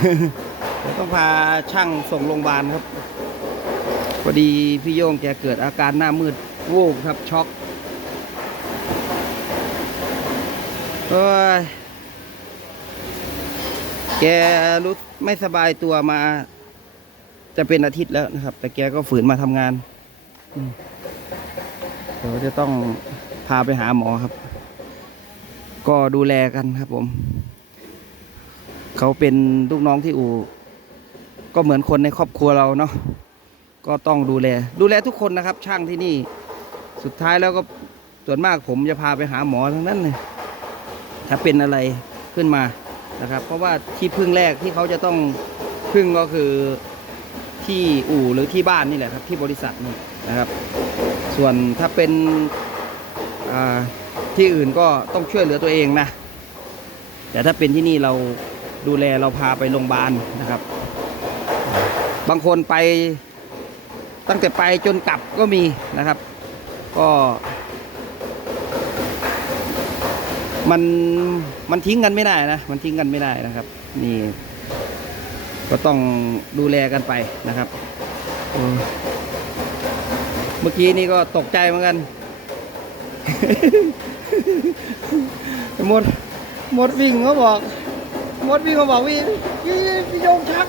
เดี๋ยวต้องพาช่างส่งโรงพยาบาลครับพอดีพี่โย่งแกเกิดอาการหน้ามืดวูบครับช็อกเอ้ยแกรู้ไม่สบายตัวมา จะเป็นอาทิตย์แล้วนะครับ แต่แกก็ฝืนมาทำงานเดี๋ยวจะต้องพาไปหาหมอครับ ก็ดูแลกันครับผม เขาเป็นลูกน้องที่อู่ก็เหมือนคนในครอบครัวเราเนาะก็ต้องดูแล ดูแลทุกคนนะครับ ช่างที่นี่ สุดท้ายแล้วก็ส่วนมากผมจะพาไปหาหมอทั้งนั้นเลยถ้าเป็นอะไรขึ้นมานะครับ เพราะว่าที่พึ่งแรกที่เขาจะต้องพึ่งก็คือที่อู่หรือที่บ้านนี่แหละครับ ที่บริษัทนี่นะครับ ส่วนถ้าเป็นที่อื่นก็ต้องช่วยเหลือตัวเองนะแต่ถ้าเป็นที่นี่เรา ดูแลเราพาไปโรงพยาบาลนะครับ บางคนไปตั้งแต่ไปจนกลับก็มีนะครับ ก็ มันมันทิ้งกันไม่ได้นะ มันทิ้งกันไม่ได้นะครับ นี่ ก็ต้องดูแลกันไปนะครับเออเมื่อกี้นี่ก็ตกใจเหมือนกันหมดหมดวิ่งเขาบอก หมดวิ่งเขาบอกวิ่งพี่พี่โยงชัก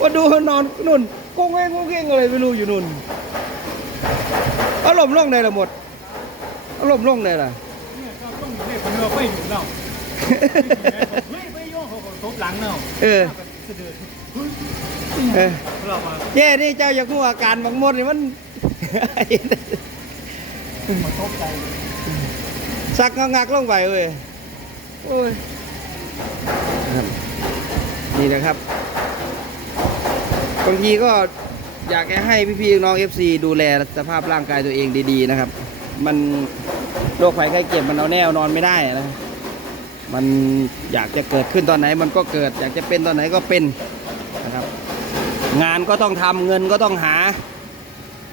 ว่าดูเขานอนนุ่นกงเง้งกงเง้งอะไรไม่รู้อยู่นุ่นอารมณ์ลงได้ละหมดอารมณ์ลงได้ละเนี่ยก็ต้องอยู่ในคนเราไม่อยู่เนาะไม่ไปย่องเขาเขาทบหลังเนาะเออเสด็จเออเรามาเจ้นี่เจ้าอยากรู้อาการบางมดนี่มันมาทบใจสักงักๆลงไปเว้ยโอ้ยครับ นี่นะครับ บางทีก็อยากให้พี่ๆน้องเอฟซีดูแลสภาพร่างกายตัวเองดีๆนะครับ มันโรคภัยไข้เจ็บมันเอาแน่นอนไม่ได้นะมันอยากจะเกิดขึ้นตอนไหนมันก็เกิด อยากจะเป็นตอนไหนก็เป็นนะครับ งานก็ต้องทำเงินก็ต้องหา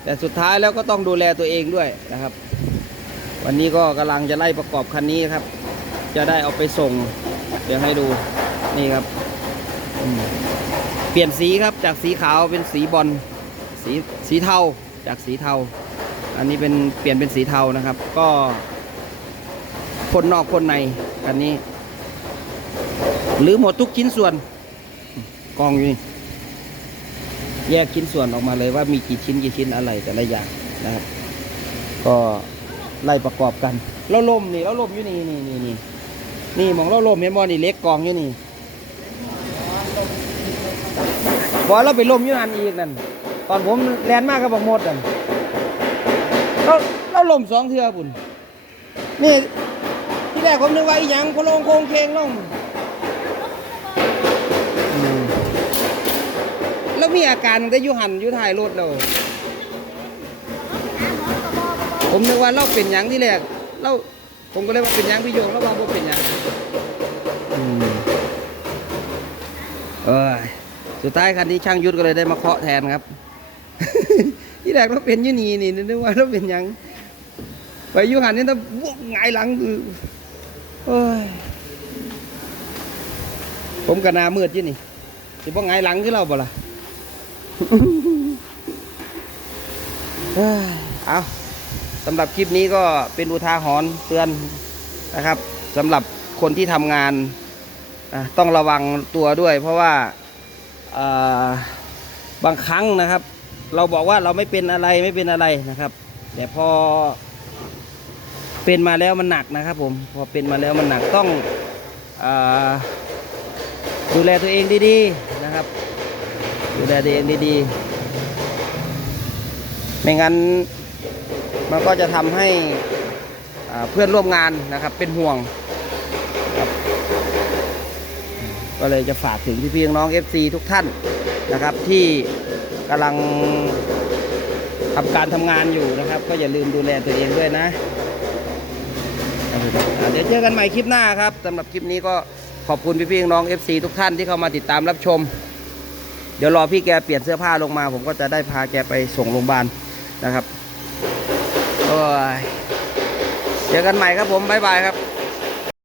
แต่สุดท้ายแล้วก็ต้องดูแลตัวเองด้วยนะครับ วันนี้ก็กำลังจะไล่ประกอบคันนี้ครับ จะได้เอาไปส่ง เดี๋ยวให้ดูนี่ครับ เปลี่ยนสีครับจากสีขาวเป็นสีบอลสีสีเทาจากสีเทา อันนี้เป็นเปลี่ยนเป็นสีเทานะครับ ก็คนนอกคนในคันนี้ หรือหมดทุกชิ้นส่วนกองอยู่นี่แยกชิ้นส่วนออกมาเลยว่ามีกี่ชิ้นกี่ชิ้นอะไรแต่ละอย่างนะครับ ก็ไล่ประกอบกัน แล้วลมนี่แล้วลมอยู่นี่นี่นี่นี่ นี่มองแล้วลมเห็นบ่นี่เล็กกองอยู่นี่บอเราไปลมอยู่นั่นอีกนั่นตอนผมแลนมากกับบักหมดนั่นเราเราลมสองเทือปุ่นนี่ที่แรกผมนึกว่าอีหยังพลงโคงเคงลงอืมแล้วมีอาการตั้ยู่หันยู่ถ่ายรถเราผมนึกว่าเราเป็นหยังที่แรกเรา ผมก็เลยว่าเป็นหยังพี่โยงแล้วว่าบ่เป็นหยังอืมเอ้ยสุดท้ายคันนี้ช่างยุทธก็เลยได้มาเคาะแทนครับ ที่แรกเราเป็นอยูนี่นี่นึกว่าเราเป็นหยัง ไปอยูหันนี่ต้องวกหงายหลังอือเอ้ยผมกับนามืดอยี่นี่สิบ่หงายหลังคือเราบ่ล่ะ เอ้ยเอา สำหรับคลิปนี้ก็เป็นอุทาหรณ์เตือนนะครับสำหรับคนที่ทำงานต้องระวังตัวด้วย เพราะว่าาบางครั้งนะครับ เราบอกว่าเราไม่เป็นอะไรไม่เป็นอะไรนะครับ แต่พอเป็นมาแล้วมันหนักนะครับ ผมพอเป็นมาแล้วมันหนักต้องอดูแลตัวเองดีๆนะครับ ดูแลตัวเองดีๆไม่งั้น มันก็จะทำให้เพื่อนร่วมงานนะครับเป็นห่วงครับก็เลยจะฝากถึงพี่ๆน้องๆ FC ทุกท่านนะครับ ที่กำลังทำการทำงานอยู่นะครับ ก็อย่าลืมดูแลตัวเองด้วยนะเดี๋ยวเจอกันใหม่คลิปหน้าครับสำหรับคลิปนี้ก็ขอบคุณพี่ๆน้องๆ FC ทุกท่านที่เข้ามาติดตามรับชม เดี๋ยวรอพี่แกเปลี่ยนเสื้อผ้าลงมา ผมก็จะได้พาแกไปส่งโรงพยาบาลนะครับ โอ้ยเจอกันใหม่ครับผม บ๊ายบายครับ